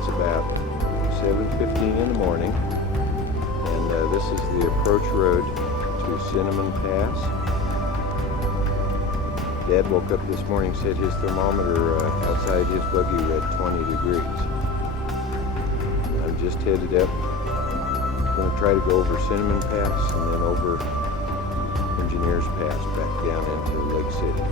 It's about 7:15 in the morning, and this is the approach road to Cinnamon Pass. Dad woke up this morning, said his thermometer outside his buggy read 20 degrees. I'm just headed up. I'm going to try to go over Cinnamon Pass and then over Engineers Pass back down into Lake City.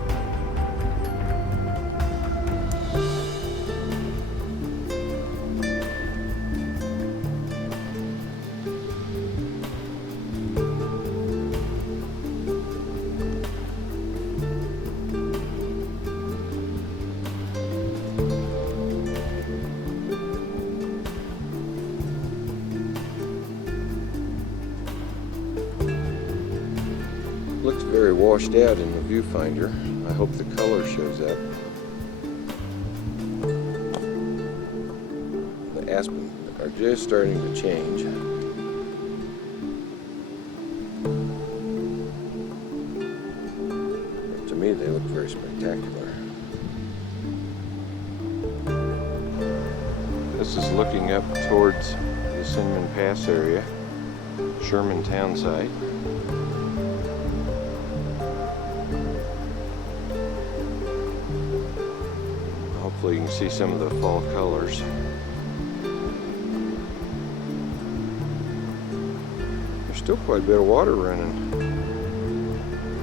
Looks very washed out in the viewfinder. I hope the color shows up. The aspens are just starting to change. To me, they look very spectacular. This is looking up towards the Cinnamon Pass area, Sherman Town site. Hopefully you can see some of the fall colors. There's still quite a bit of water running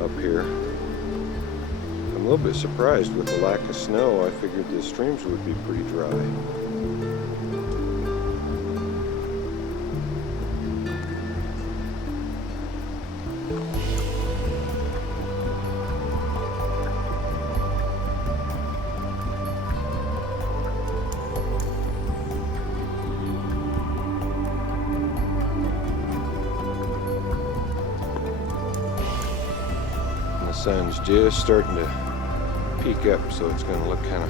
up here. I'm a little bit surprised with the lack of snow. I figured the streams would be pretty dry. The sun's just starting to peek up, so it's going to look kind of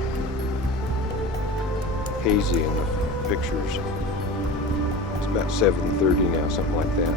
hazy in the pictures. It's about 7:30 now, something like that.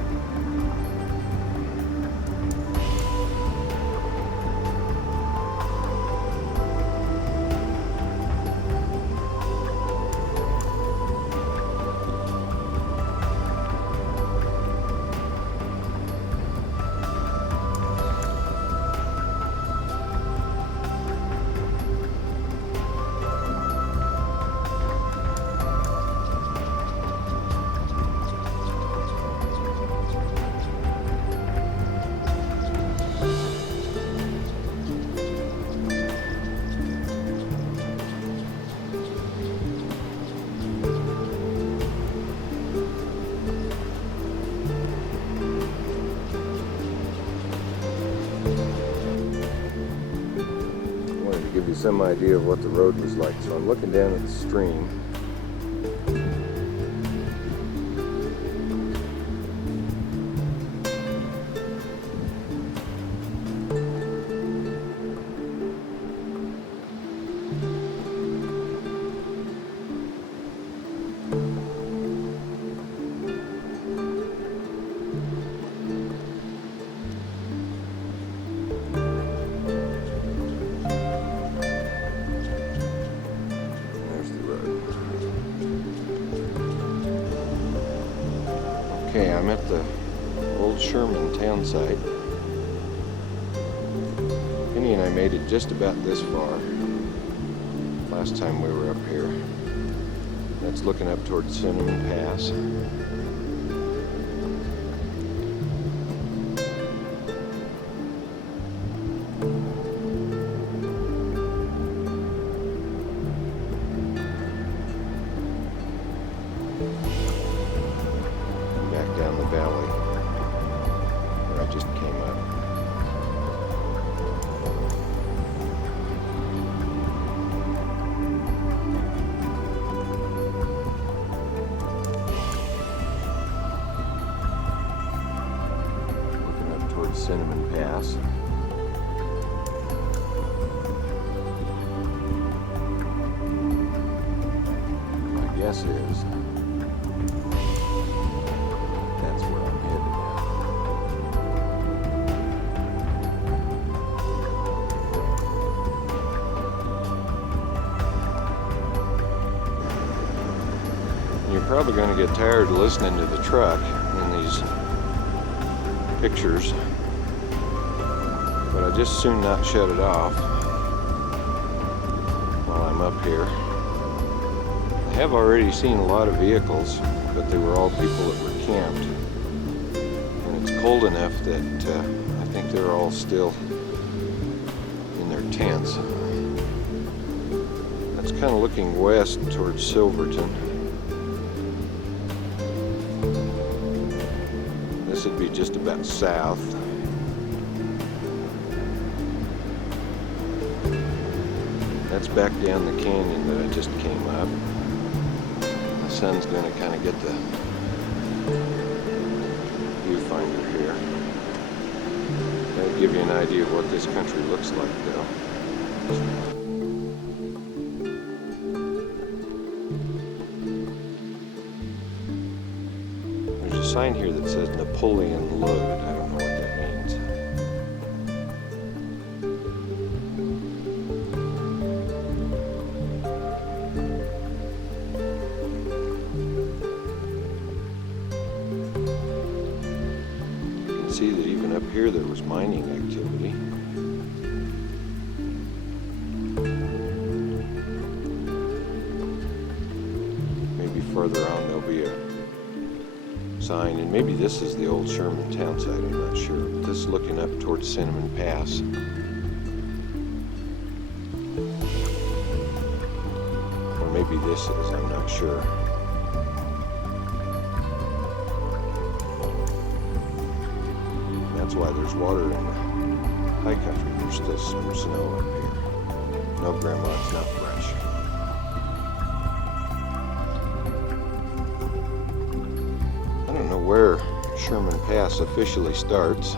Give you some idea of what the road was like. So I'm looking down at the stream. Okay, I'm at the old Sherman town site. Penny and I made it just about this far last time we were up here. That's looking up towards Cinnamon Pass. Down the valley where I just came up. Looking up towards Cinnamon Pass. My guess is that's where I'm headed now. probably going to get tired of listening to the truck in these pictures, but I just soon not shut it off while I'm up here. I have already seen a lot of vehicles, but they were all people that were camped, and it's cold enough that I think they're all still in their tents. That's kind of looking west towards Silverton. This would be just about south. That's back down the canyon that I just came up. The sun's going to kind of get the viewfinder here. That'll give you an idea of what this country looks like, though. There's a sign here that says Napoleon Load. I don't know what that means. You can see that even up here there was mining activity. Maybe further on there'll be a sign, and maybe this is the old Sherman town site, I'm not sure. But this is looking up towards Cinnamon Pass. Or maybe this is, I'm not sure. That's why there's water in the high country. There's still some snow up here. No, Grandma, it's not fresh. I don't know where Sherman Pass officially starts.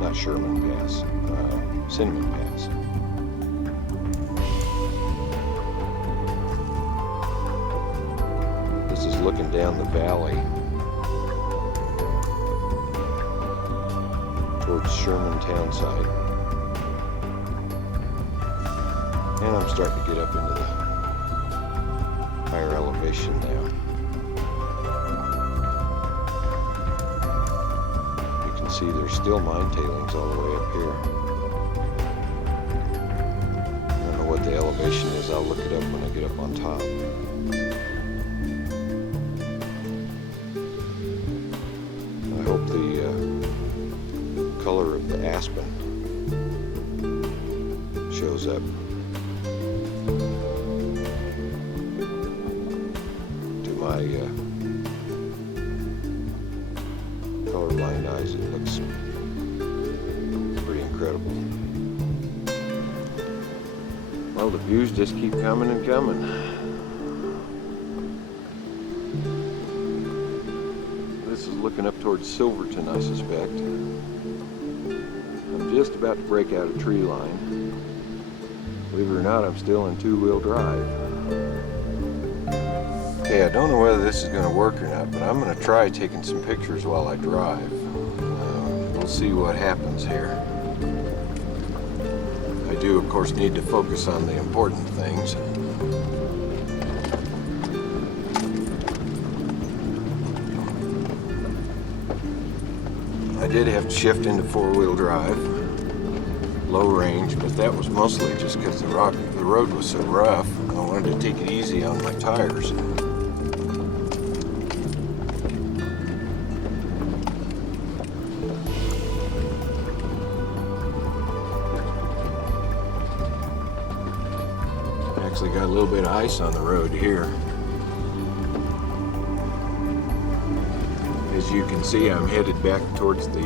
Not Sherman Pass, Cinnamon Pass. This is looking down the valley towards Sherman town site. And I'm starting to get up into the higher elevation now. See, there's still mine tailings all the way up here. I don't know what the elevation is. I'll look it up when I get up on top. I hope the color of the aspen shows up to my colorblind eyes. It looks pretty incredible. Well, the views just keep coming and coming. This is looking up towards Silverton, I suspect. I'm just about to break out a tree line. Believe it or not, I'm still in two-wheel drive. Okay, I don't know whether this is going to work or not, but I'm going to try taking some pictures while I drive. We'll see what happens here. I do, of course, need to focus on the important things. I did have to shift into four-wheel drive, low range, but that was mostly just because the road was so rough. I wanted to take it easy on my tires. Actually got a little bit of ice on the road here. As you can see, I'm headed back towards the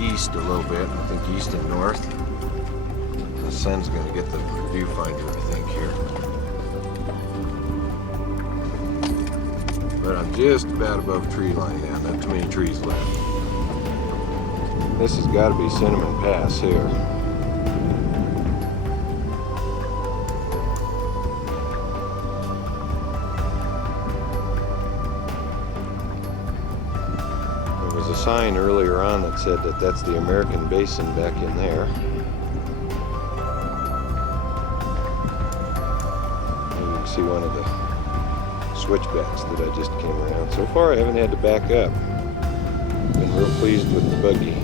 east a little bit. I think east and north. The sun's going to get the viewfinder, I think, here. But I'm just about above tree line now. Not too many trees left. This has got to be Cinnamon Pass here. There was a sign earlier on that said that that's the American Basin back in there. You can see one of the switchbacks that I just came around. So far I haven't had to back up. Been real pleased with the buggy.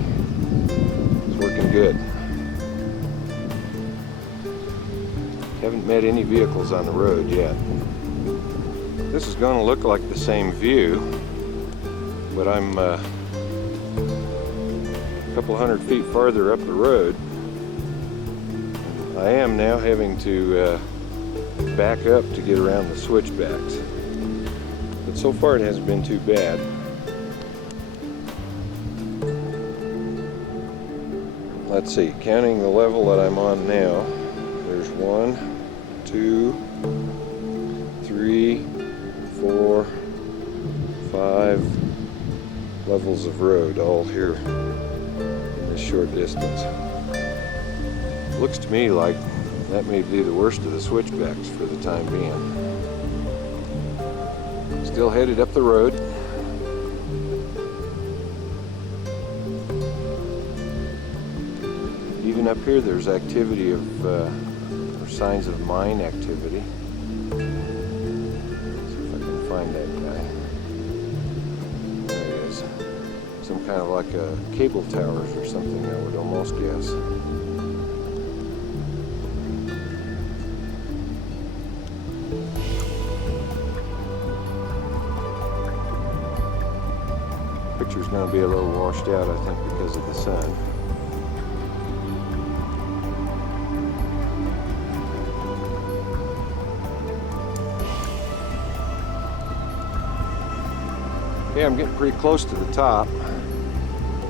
It's working good. Haven't met any vehicles on the road yet. This is going to look like the same view, but I'm a couple hundred feet farther up the road. I am now having to back up to get around the switchbacks. But so far it hasn't been too bad. Let's see, counting the level that I'm on now, there's 1, 2, 3, 4, 5 levels of road all here in this short distance. Looks to me like that may be the worst of the switchbacks for the time being. Still headed up the road. Even up here there's activity of, or signs of mine activity. Let's see if I can find that guy. There he is. Some kind of like a cable towers or something, I would almost guess. Picture's going to be a little washed out, I think, because of the sun. Okay, I'm getting pretty close to the top.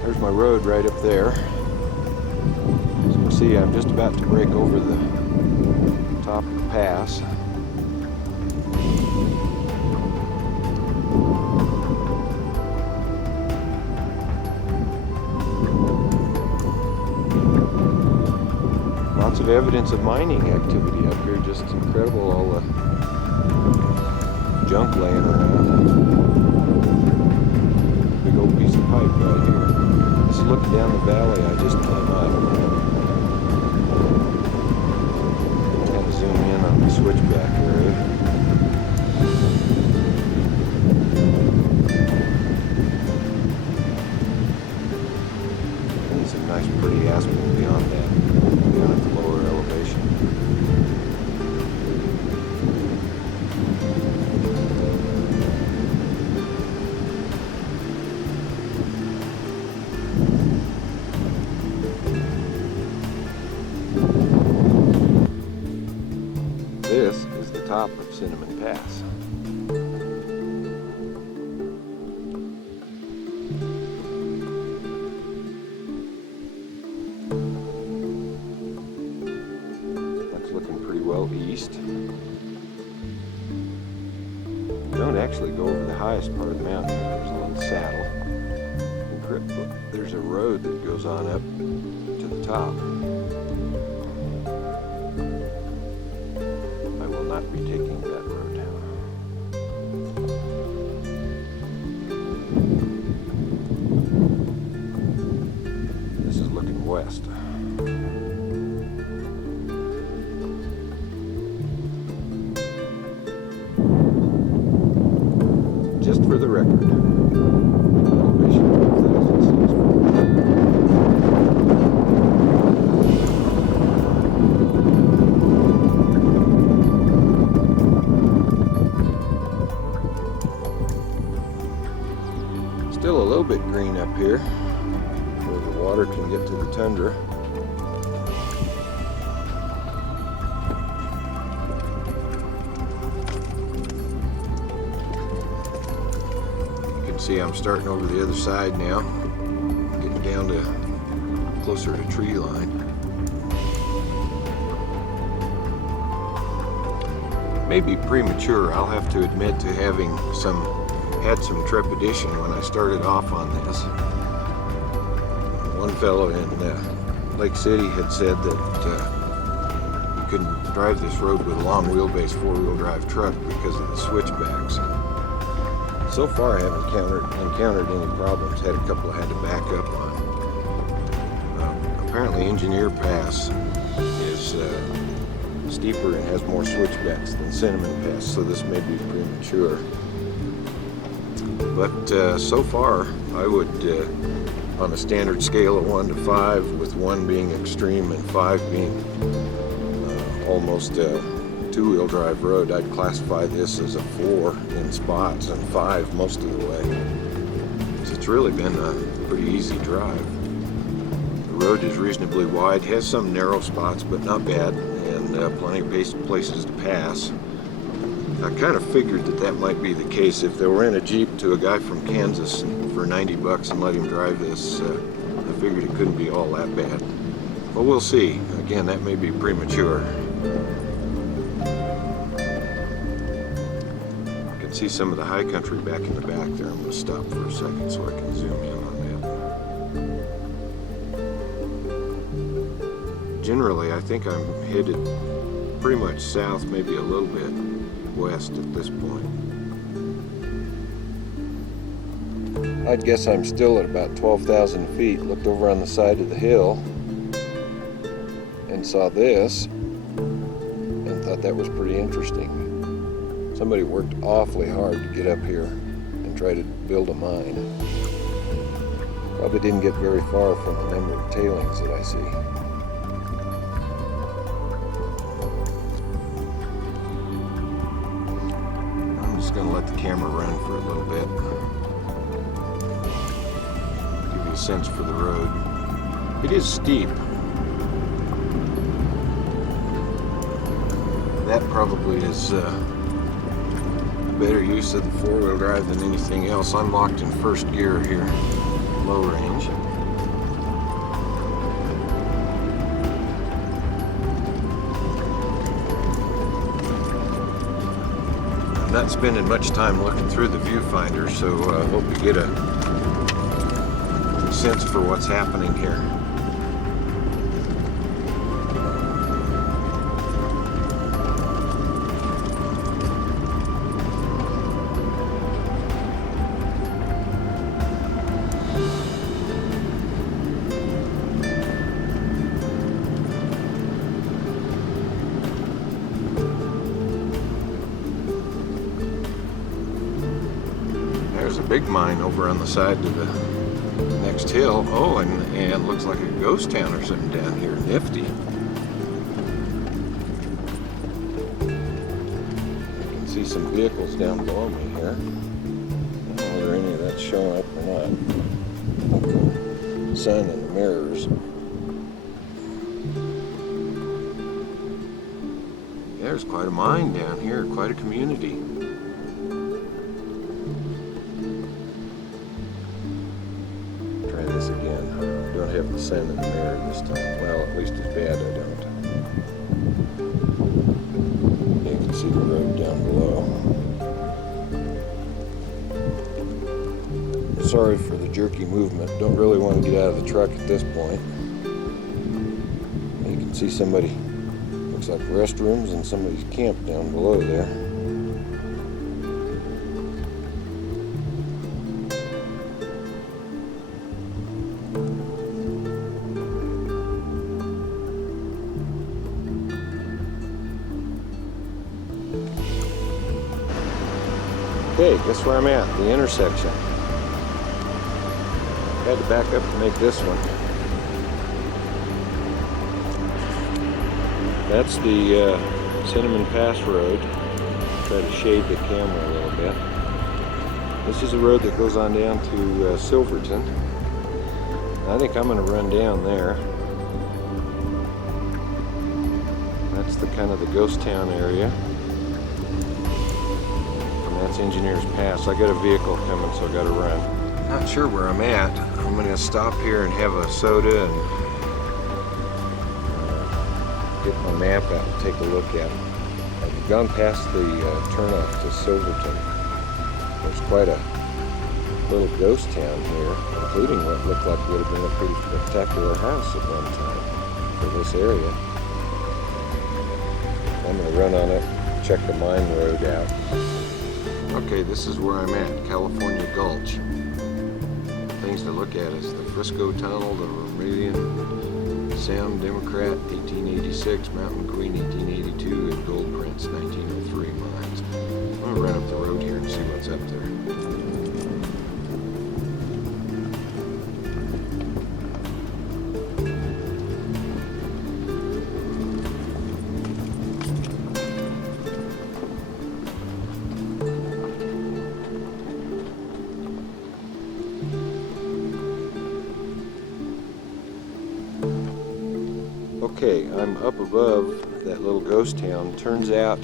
There's my road right up there. As you can see, I'm just about to break over the top of the pass. Lots of evidence of mining activity up here. Just incredible, all the junk laying around. Big old piece of pipe right here. This is looking down the valley I just came up. Kind of zoom in on the switchback area. And some nice pretty aspen beyond that. Down at the lower elevation. This is the top of Cinnamon Pass. Looking pretty well east. You don't actually go over the highest part of the mountain. There's a little saddle. Incredible. There's a road that goes on up to the top. I will not be taking that road. This is looking west. Just for the record, elevation of 1,006 Still a little bit green up here, where the water can get to the tundra. See, I'm starting over the other side now, getting down to closer to tree line. Maybe premature, I'll have to admit to having had some trepidation when I started off on this. One fellow in Lake City had said that you couldn't drive this road with a long wheelbase four-wheel drive truck because of the switchbacks. So far I haven't encountered any problems. Had a couple I had to back up on. Apparently Engineer Pass is steeper and has more switchbacks than Cinnamon Pass, so this may be premature. But so far, I would, on a standard scale of 1 to 5, with 1 being extreme and 5 being almost a two-wheel drive road, I'd classify this as a 4 in spots and 5 most of the way. So it's really been a pretty easy drive. The road is reasonably wide, has some narrow spots, but not bad, and plenty of places to pass. I kind of figured that might be the case. If they were in a Jeep to a guy from Kansas for 90 bucks and let him drive this, I figured it couldn't be all that bad. But we'll see. Again, that may be premature. I can see some of the high country back in the back there. I'm going to stop for a second so I can zoom in on that. Generally, I think I'm headed pretty much south, maybe a little bit west at this point. I'd guess I'm still at about 12,000 feet. Looked over on the side of the hill and saw this and thought that was pretty interesting. Somebody worked awfully hard to get up here and try to build a mine. Probably didn't get very far from the number of tailings that I see. I'm just going to let the camera run for a little bit. Give you a sense for the road. It is steep. That probably is better use of the four-wheel drive than anything else. I'm locked in first gear here, low range. I'm not spending much time looking through the viewfinder, so I hope you get a sense for what's happening here. There's a big mine over on the side to the next hill. Oh, and looks like a ghost town or something down here. Nifty. I can see some vehicles down below me here. I don't know whether any of that's showing up or not. Okay. Sun in the mirrors. There's quite a mine down here, quite a community. This again. Don't have the sun in the mirror this time. Well, at least as bad I don't. You can see the road down below. Sorry for the jerky movement. Don't really want to get out of the truck at this point. You can see somebody, looks like restrooms, and somebody's camped down below there. Okay, guess where I'm at? The intersection. Had to back up to make this one. That's the Cinnamon Pass Road. Try to shade the camera a little bit. This is a road that goes on down to Silverton. I think I'm going to run down there. That's the kind of the ghost town area. That's Engineers Pass. I got a vehicle coming, so I got to run. Not sure where I'm at. I'm going to stop here and have a soda and get my map out and take a look at it. I've gone past the turnoff to Silverton. There's quite a little ghost town here, including what looked like would have been a pretty spectacular house at one time for this area. I'm going to run on it, check the mine road out. Okay, this is where I'm at, California Gulch. Things to look at is the Frisco Tunnel, the Vermilion Sound Democrat 1886, Mountain Queen 1882, and Gold Prince 1903 mines. I'm gonna run up the road here and see what's up there. Okay, I'm up above that little ghost town. Turns out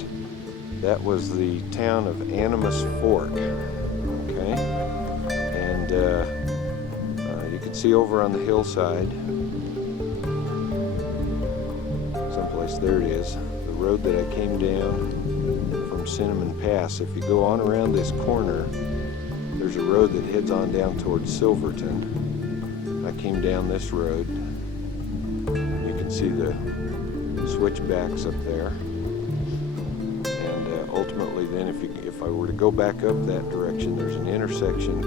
that was the town of Animas Fork. Okay, and you can see over on the hillside, someplace, there it is, the road that I came down from Cinnamon Pass. If you go on around this corner, there's a road that heads on down towards Silverton. I came down this road. See the switchbacks up there, and ultimately then if I were to go back up that direction, there's an intersection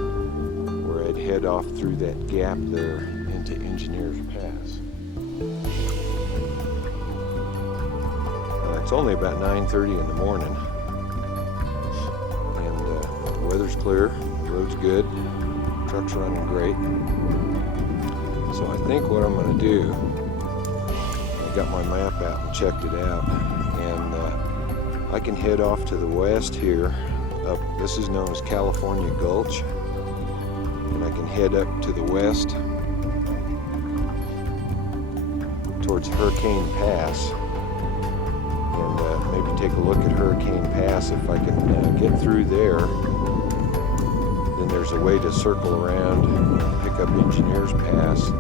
where I'd head off through that gap there into Engineers Pass. It's only about 9:30 in the morning, and the weather's clear, the road's good, truck's running great. So I think what I'm going to do, got my map out and checked it out, and I can head off to the west here up, this is known as California Gulch, and I can head up to the west towards Hurricane Pass, and maybe take a look at Hurricane Pass. If I can get through there, then there's a way to circle around and pick up Engineers Pass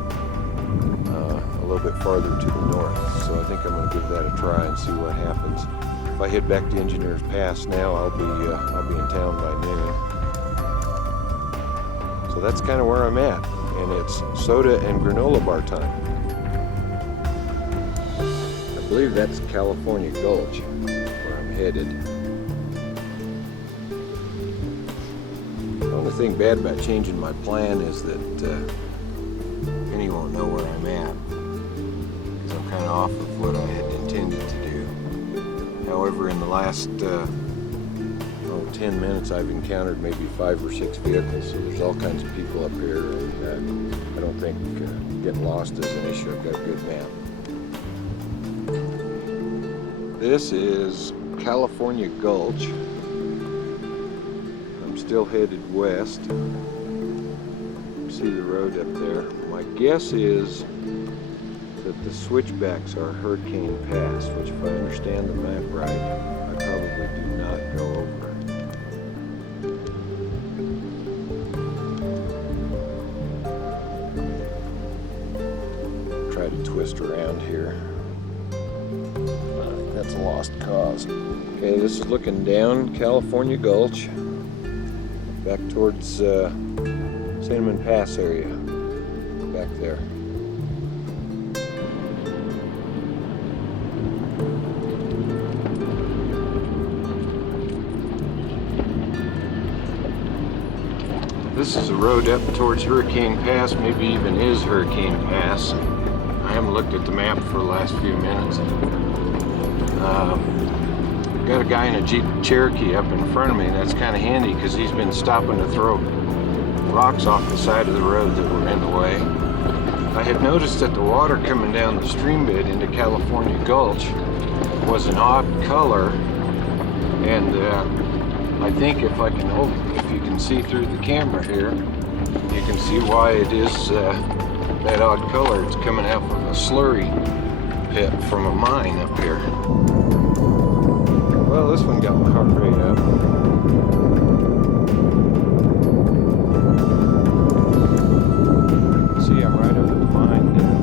a little bit farther to the north. So I think I'm going to give that a try and see what happens. If I head back to Engineers Pass now, I'll be in town by noon. So that's kind of where I'm at, and it's soda and granola bar time. I believe that's California Gulch where I'm headed. The only thing bad about changing my plan is that Penny won't know where I'm at. Kind of off of what I had intended to do. However, in the last 10 minutes I've encountered maybe 5 or 6 vehicles, so there's all kinds of people up here, and I don't think getting lost is an issue. I've got a good map. This is California Gulch. I'm still headed west. See the road up there. My guess is that the switchbacks are Hurricane Pass, which, if I understand the map right, I probably do not go over. Try to twist around here. That's a lost cause. Okay, this is looking down California Gulch, back towards Cinnamon Pass area, back there. This is a road up towards Hurricane Pass, maybe even is Hurricane Pass. I haven't looked at the map for the last few minutes. Got a guy in a Jeep Cherokee up in front of me. That's kind of handy because he's been stopping to throw rocks off the side of the road that were in the way. I had noticed that the water coming down the stream bed into California Gulch was an odd color, and I think if you can see through the camera here, you can see why it is that odd color. It's coming out of a slurry pit from a mine up here. Well, this one got my heart rate up. See, I'm right under the mine now.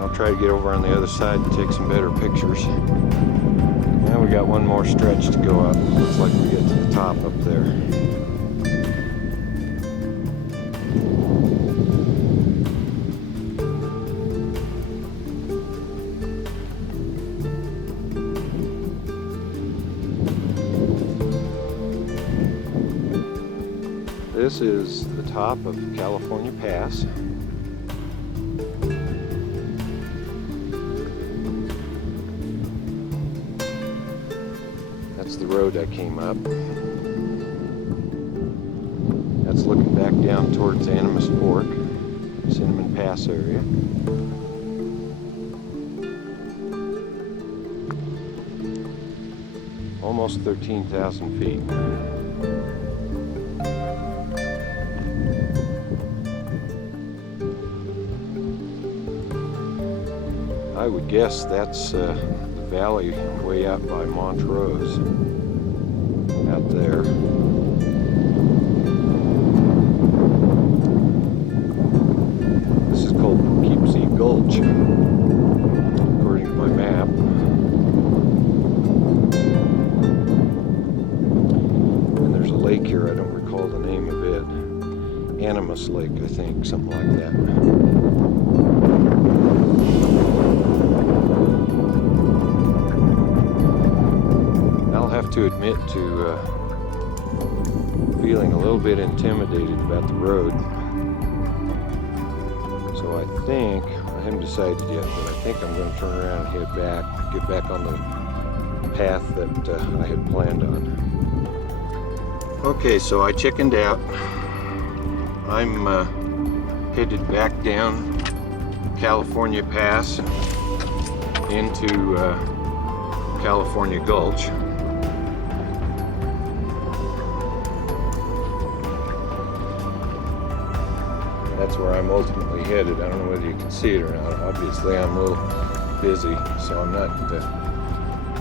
I'll try to get over on the other side and take some better pictures. Now we got one more stretch to go up. Looks like we get to the top up there. this is the top of California Pass. That's the road I came up. That's looking back down towards Animas Fork, Cinnamon Pass area. Almost 13,000 feet. I would guess that's the valley way out by Montrose, out there. This is called Poughkeepsie Gulch, according to my map. And there's a lake here, I don't recall the name of it. Animas Lake, I think, something like that. To admit to feeling a little bit intimidated about the road. So I haven't decided yet, but I think I'm going to turn around and head back, get back on the path that I had planned on. Okay, so I chickened out. I'm headed back down California Pass into California Gulch. That's where I'm ultimately headed. I don't know whether you can see it or not. Obviously, I'm a little busy, so I'm not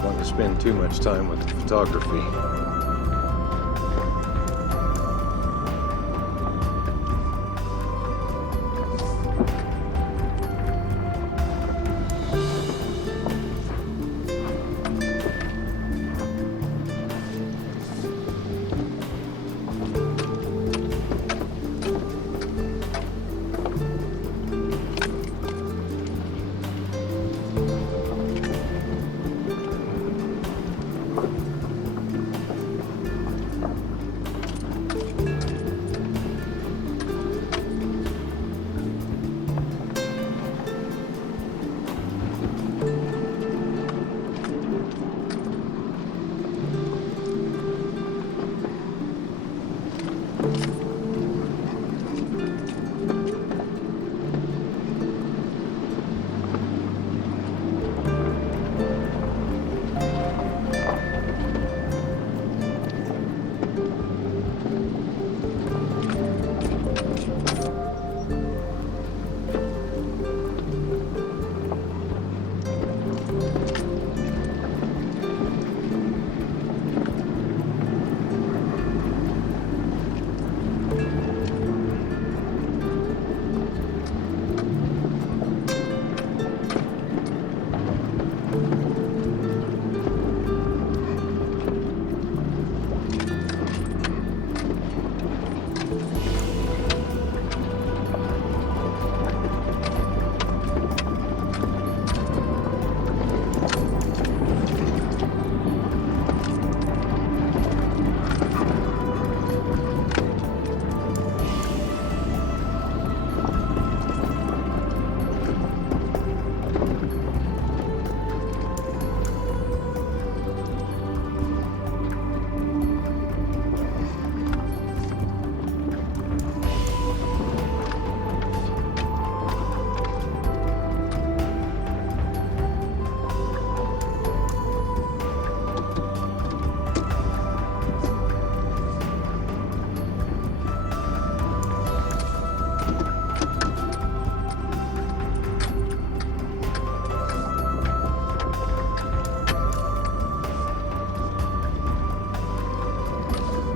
wanting to spend too much time with the photography.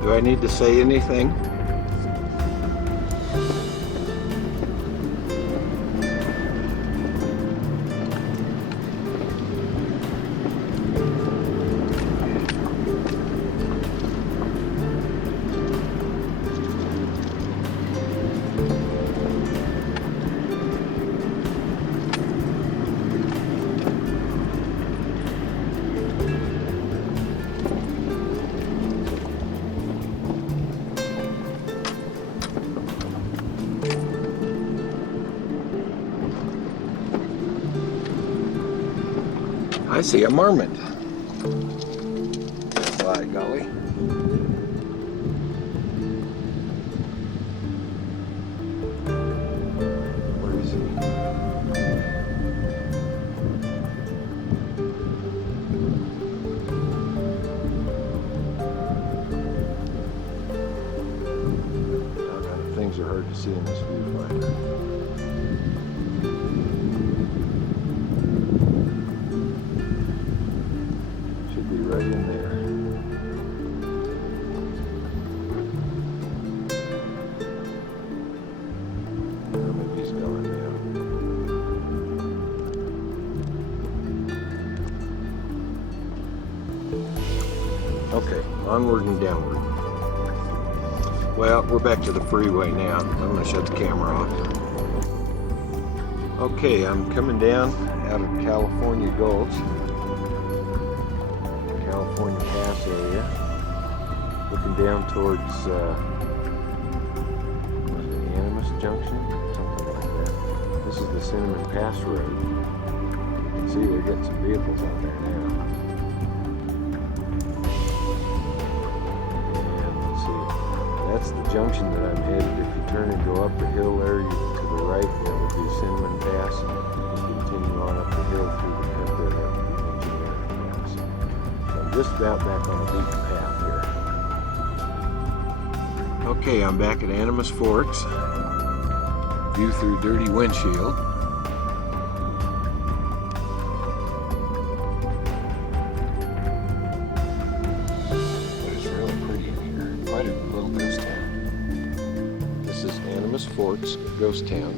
Do I need to say anything? I see a marmot. By golly. Where is he? Doggone, things are hard to see in this viewfinder. Right in there. Or maybe he's gone now. Okay, onward and downward. Well, we're back to the freeway now. I'm going to shut the camera off. Okay, I'm coming down out of California Gulch. California Pass area, looking down towards Animas Junction, something like that. This is the Cinnamon Pass Road. You can see they're getting some vehicles out there now. And let's see, that's the junction that I'm headed. If you turn and go up the hill there, to the right, that would be Cinnamon Pass. You continue on up the hill through the cut there, that would be Engineering Pass. Just about back on the beaten path here. Okay, I'm back at Animas Forks. View through dirty windshield. But it's really pretty in here. Quite a little ghost town. This is Animas Forks, ghost town.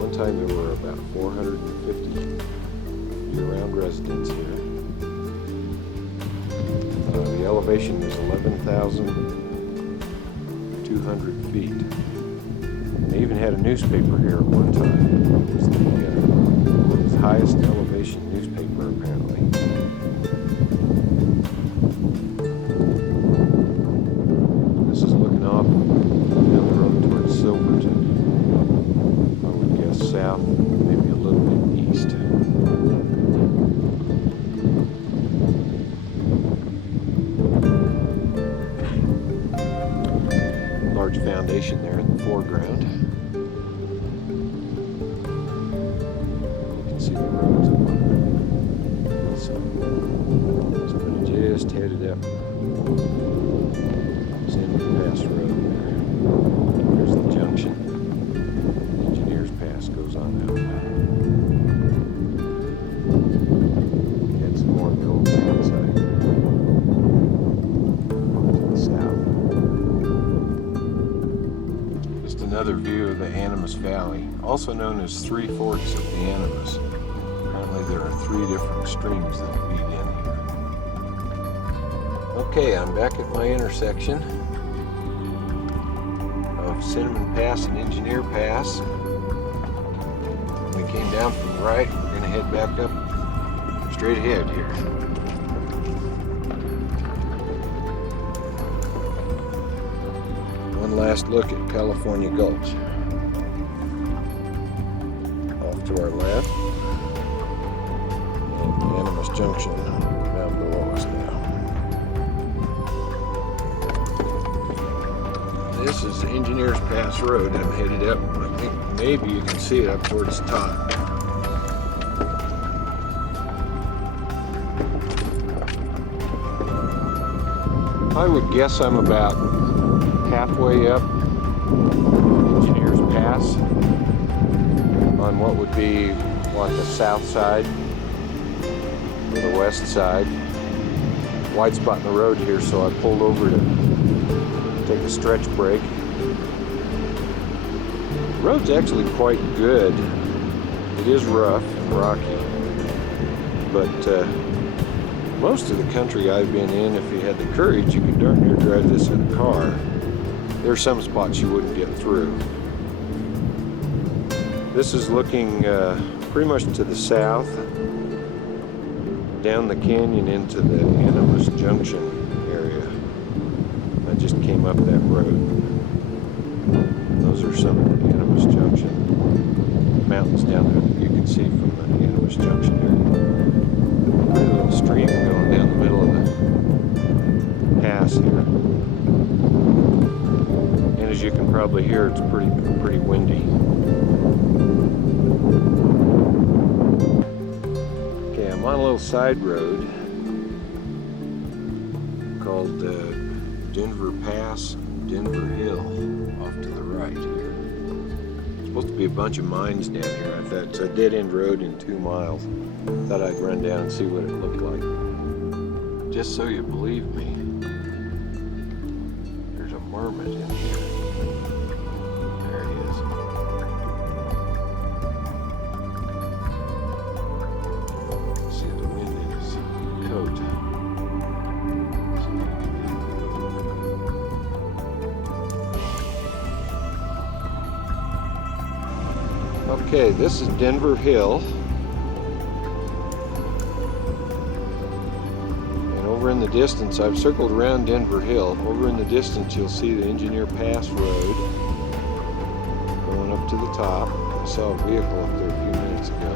One time there were about 450 year-round residents here. The elevation is 11,200 feet. They even had a newspaper here at one time. It was the highest elevation newspaper, apparently. This is looking off down the road towards Silverton. I would guess south, maybe a little bit east. Large foundation there in the foreground. You can see the roads up on the hillside. So I'm just headed up Cinnamon Pass Road there. There's the junction. Engineers Pass goes on out. Get some more of the old town side to the south. Another view of the Animas Valley, also known as Three Forks of the Animas. Apparently there are 3 different streams that feed in here. Okay, I'm back at my intersection of Cinnamon Pass and Engineer Pass. We came down from the right, we're going to head back up straight ahead here. One last look at California Gulch. Off to our left, and Animas Junction down below us now. This is Engineers Pass Road. I'm headed up. I think maybe you can see it up towards the top. I would guess I'm about halfway up Engineers Pass on what would be the south side or the west side. Wide spot in the road here, so I pulled over to take a stretch break. The road's actually quite good. It is rough and rocky, but most of the country I've been in, if you had the courage, you could darn near drive this in a car. There's some spots you wouldn't get through. This is looking pretty much to the south, down the canyon into the Animas Junction area. I just came up that road. Those are some of the Animas Junction mountains down there that you can see from the Animas Junction area. stream going down the middle of the pass here. And as you can probably hear, it's pretty windy. Okay, I'm on a little side road called Denver Pass, Denver Hill, off to the right here. There's supposed to be a bunch of mines down here. I thought it's a dead-end road in 2 miles. Thought I'd run down and see what it looked like. Just so you believe me, there's a marmot in here. There he is. See the wind in his coat. Okay, this is Denver Hill. And over in the distance, I've circled around Denver Hill. Over in the distance, you'll see the Engineer Pass Road going up to the top. I saw a vehicle up there a few minutes ago.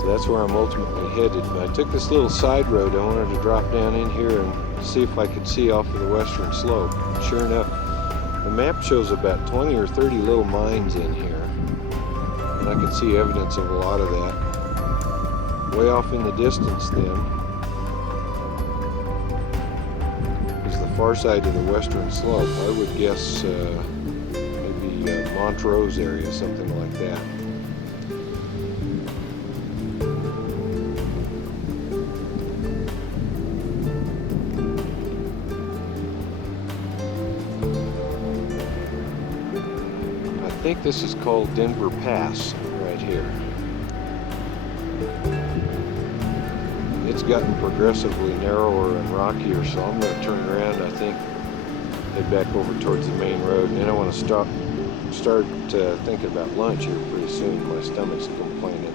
So that's where I'm ultimately headed. But I took this little side road. I wanted to drop down in here and see if I could see off of the western slope. Sure enough, the map shows about 20 or 30 little mines in here, and I can see evidence of a lot of that. Way off in the distance then is the far side of the western slope. I would guess maybe Montrose area, something like that. I think this is called Denver Pass right here. It's gotten progressively narrower and rockier, so I'm going to turn around, I think, head back over towards the main road, and then I want to start thinking about lunch here pretty soon. My stomach's complaining.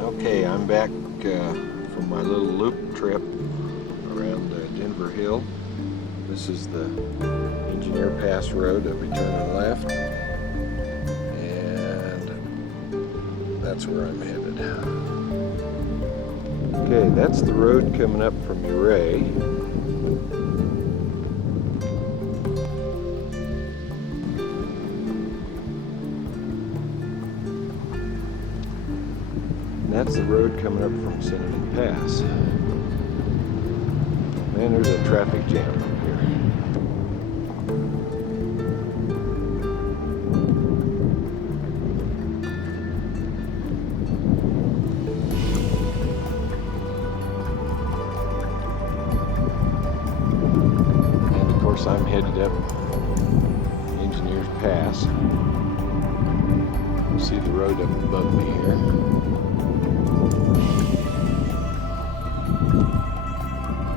Okay, I'm back from my little loop trip around Denver Hill. This is the Engineer Pass Road. I'll be turning left, and that's where I'm headed. Okay, that's the road coming up from Uray. And that's the road coming up from Cinnamon Pass. Man, there's a traffic jam up here. I'm headed up Engineers Pass. You see the road up above me here.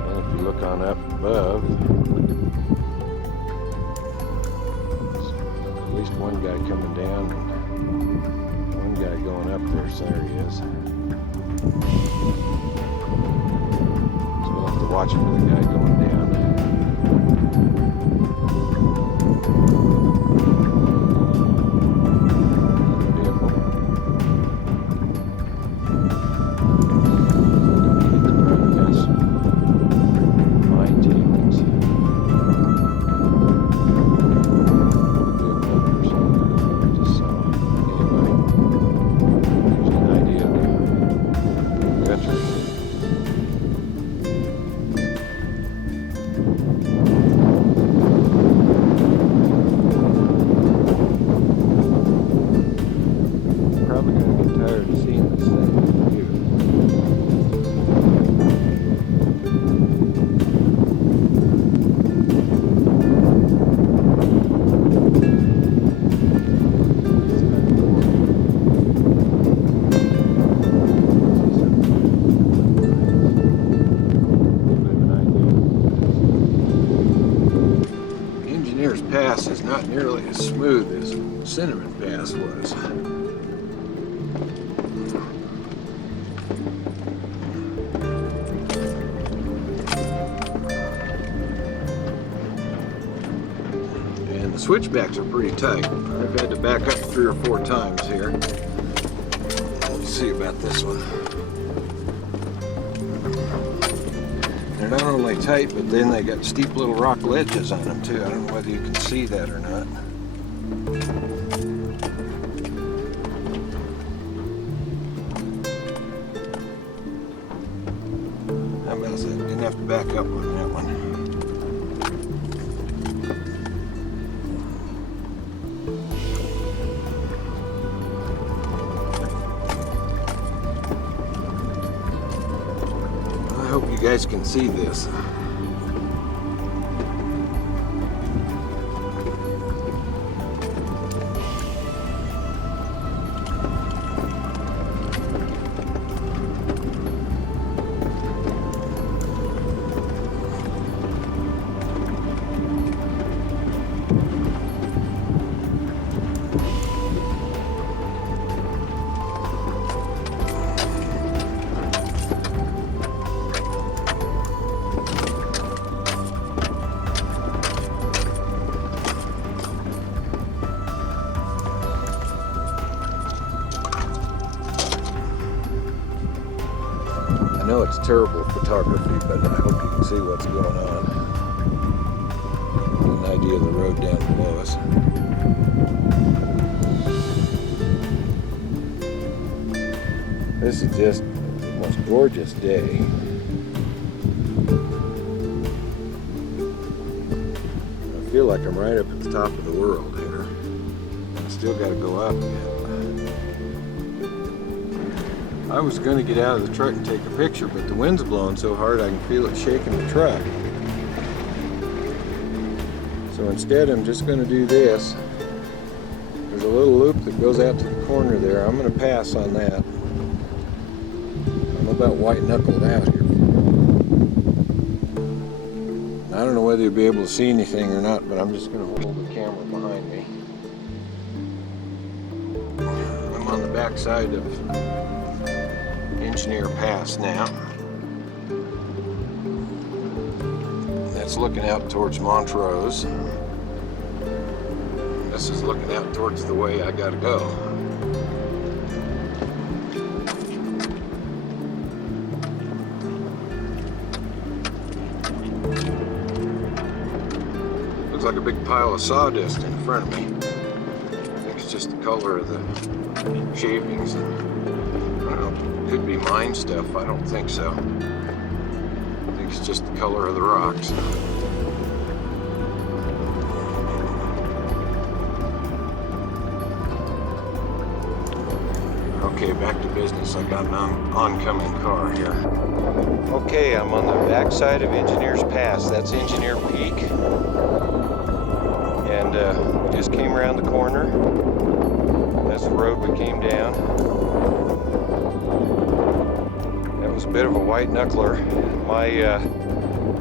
And if you look on up above, there's at least one guy coming down and one guy going up there, so there he is. So we'll have to watch for the guy going down. Pass is not nearly as smooth as Cinnamon Pass was. And the switchbacks are pretty tight. I've had to back up 3 or 4 times here. see about this one. They're not only tight, but then they got steep little rock ledges on them too. I don't know whether you can see that or not. How about that? Didn't have to back up on that one. I hope you guys can see this. I know it's terrible photography, but I hope you can see what's going on. Get an idea of the road down below us. This is just the most gorgeous day. I feel like I'm right up at the top of the world here. I still got to go up yet. I was going to get out of the truck and take a picture, but the wind's blowing so hard I can feel it shaking the truck. So instead I'm just going to do this. There's a little loop that goes out to the corner there. I'm going to pass on that. I'm about white knuckled out here. I don't know whether you'll be able to see anything or not, but I'm just going to hold the camera behind me. I'm on the back side of Engineer Pass now. That's looking out towards Montrose. This is looking out towards the way I gotta go. Looks like a big pile of sawdust in front of me. I think it's just the color of the shavings. I don't know. Could be mine stuff. I don't think so. I think it's just the color of the rocks. Okay, back to business. I got an oncoming car here. Okay, I'm on the back side of Engineer's Pass. That's Engineer Peak. And we just came around the corner. That's the road we came down. That was a bit of a white knuckler. My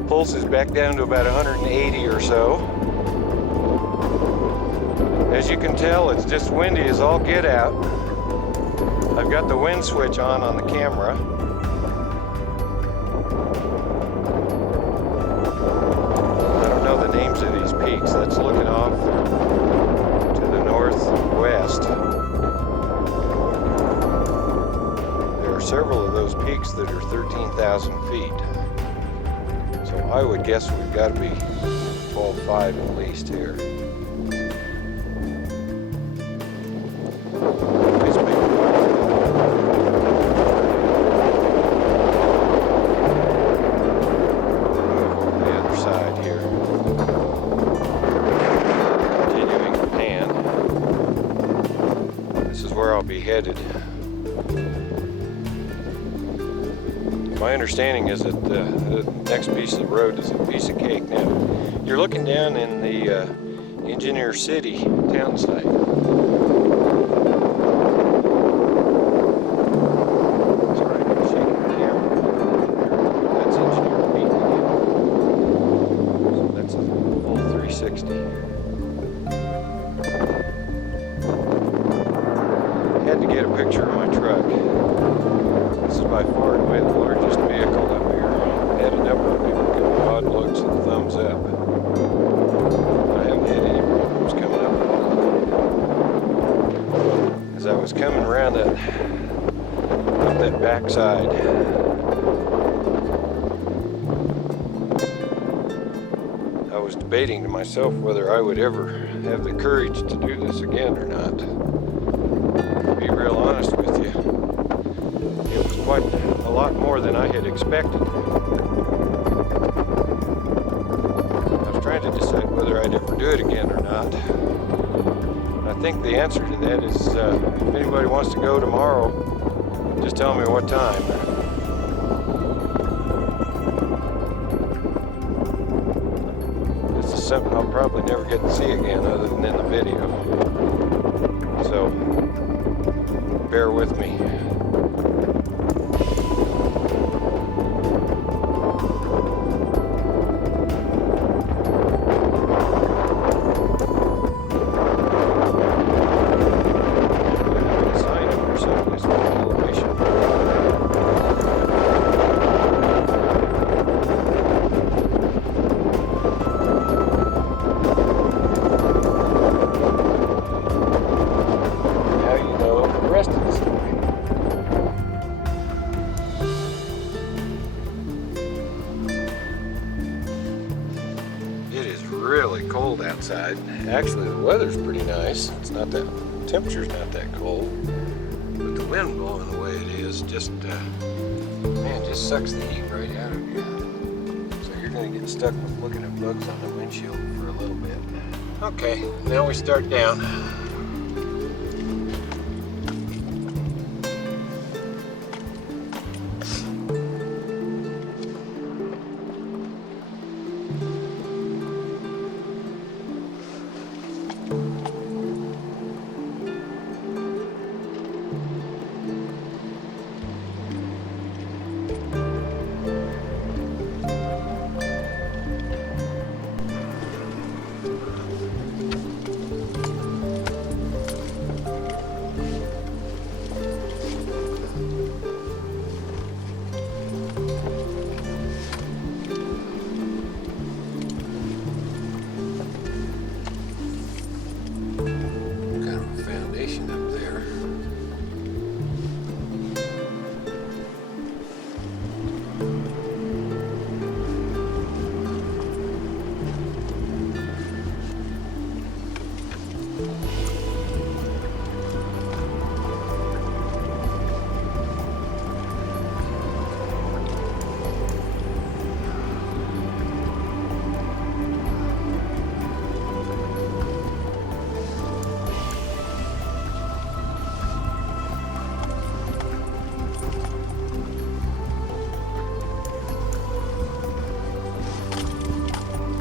pulse is back down to about 180 or so. As you can tell, it's just windy as all get out. I've got the wind switch on the camera. I don't know the names of these peaks. That's looking off to the northwest. There are several of those peaks that are 13,000 feet. So I would guess we've got to be 12.5 at least here. Be headed. My understanding is that the next piece of the road is a piece of cake. Now, you're looking down in the Engineer City town site. Sorry, I'm shaking the camera. That's Engineer Peak again. So that's a full 360. Had to get a picture of my truck. This is by far and away the largest vehicle up here. Headed up where people give me odd looks and thumbs up. I haven't had any problems coming up. As I was coming around that that backside. I was debating to myself whether I would ever have the courage to do this again or not. To be real honest with you, it was quite a lot more than I had expected. I was trying to decide whether I'd ever do it again or not. I think the answer to that is if anybody wants to go tomorrow, just tell me what time. This is something I'll probably never get to see again other than in the video. So, bear with me. Really cold outside. Actually, the weather's pretty nice. It's not that, temperature's not that cold, but the wind blowing the way it is just, man, just sucks the heat right out of you. So you're gonna get stuck with looking at bugs on the windshield for a little bit. Okay, now we start down. Up there.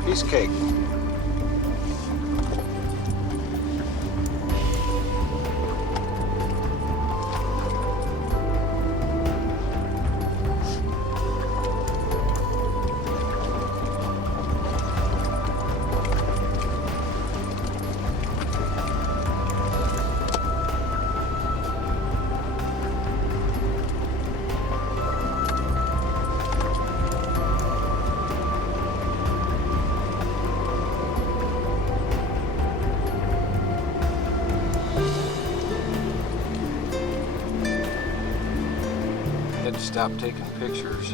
Piece of cake. Had to stop taking pictures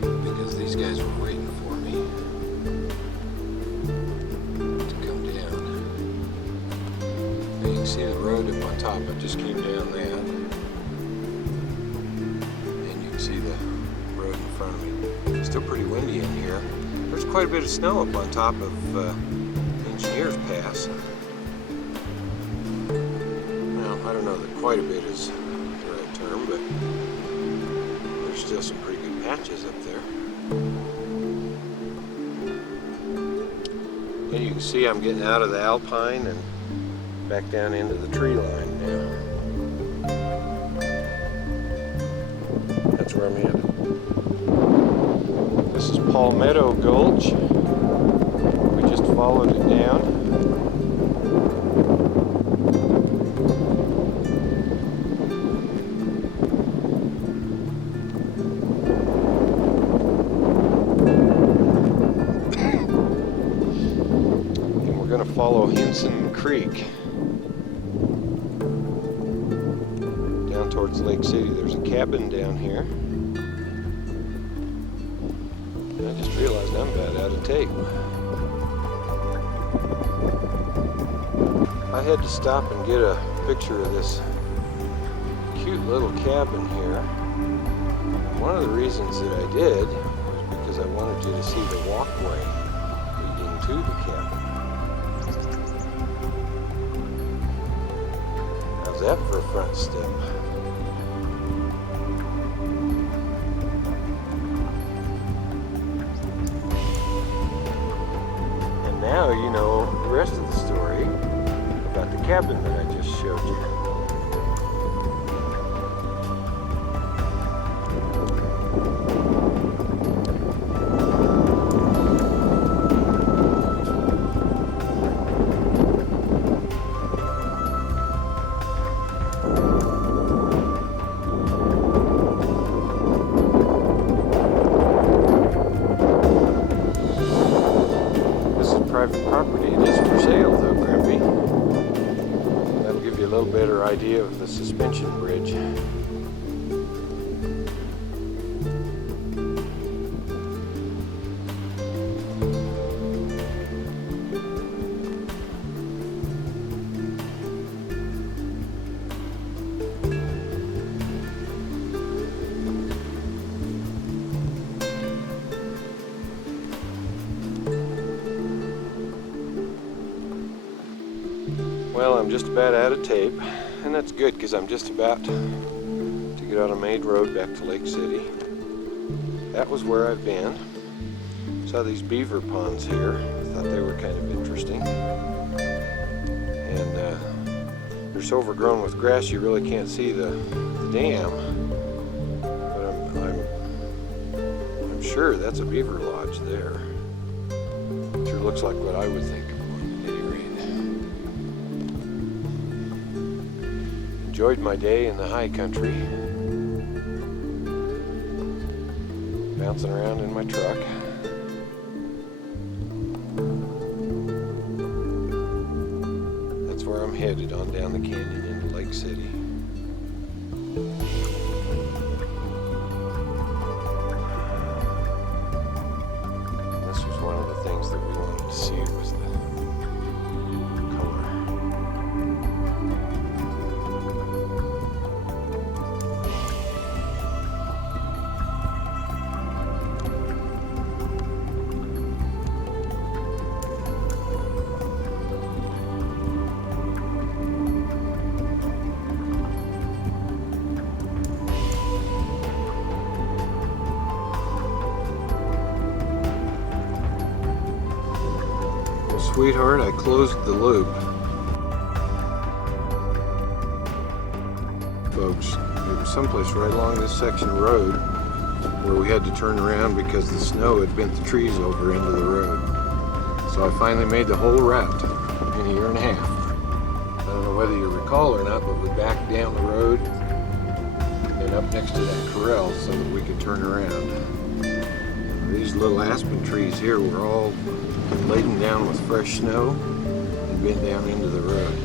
because these guys were waiting for me to come down. And you can see the road up on top. I just came down that, and you can see the road in front of me. It's still pretty windy in here. There's quite a bit of snow up on top of Engineers Pass. Well, I don't know that quite a bit is the right term, but there's still some pretty good patches up there. And you can see I'm getting out of the Alpine and back down into the tree line now. That's where I'm headed. This is Palmetto Gulch. We just followed it down. Follow Hinson Creek down down towards Lake City. There's a cabin down here. And I just realized I'm about out of tape. I had to stop and get a picture of this cute little cabin here. One of the reasons that I did was because I wanted you to see the walkway leading to the cabin. How's that for a front step? And now you know the rest of the story about the cabin that I just showed you. Private property. It is for sale though, Grimpy. That'll give you a little better idea of the suspension bridge. Well, I'm just about out of tape, and that's good because I'm just about to get on a main road back to Lake City. That was where I've been. Saw these beaver ponds here. Thought they were kind of interesting. And they're so overgrown with grass you really can't see the dam. But I'm sure that's a beaver lodge there. Sure looks like what I would think. Enjoyed my day in the high country, bouncing around in my truck. That's where I'm headed, on down the canyon into Lake City. And this was one of the things that we wanted to see, was the color. Sweetheart, I closed the loop. Folks, it was someplace right along this section of road where we had to turn around because the snow had bent the trees over into the road. So I finally made the whole route in a year and a half. I don't know whether you recall or not, but we backed down the road and up next to that corral so that we could turn around. These little aspen trees here were all laden down with fresh snow and bent down into the road.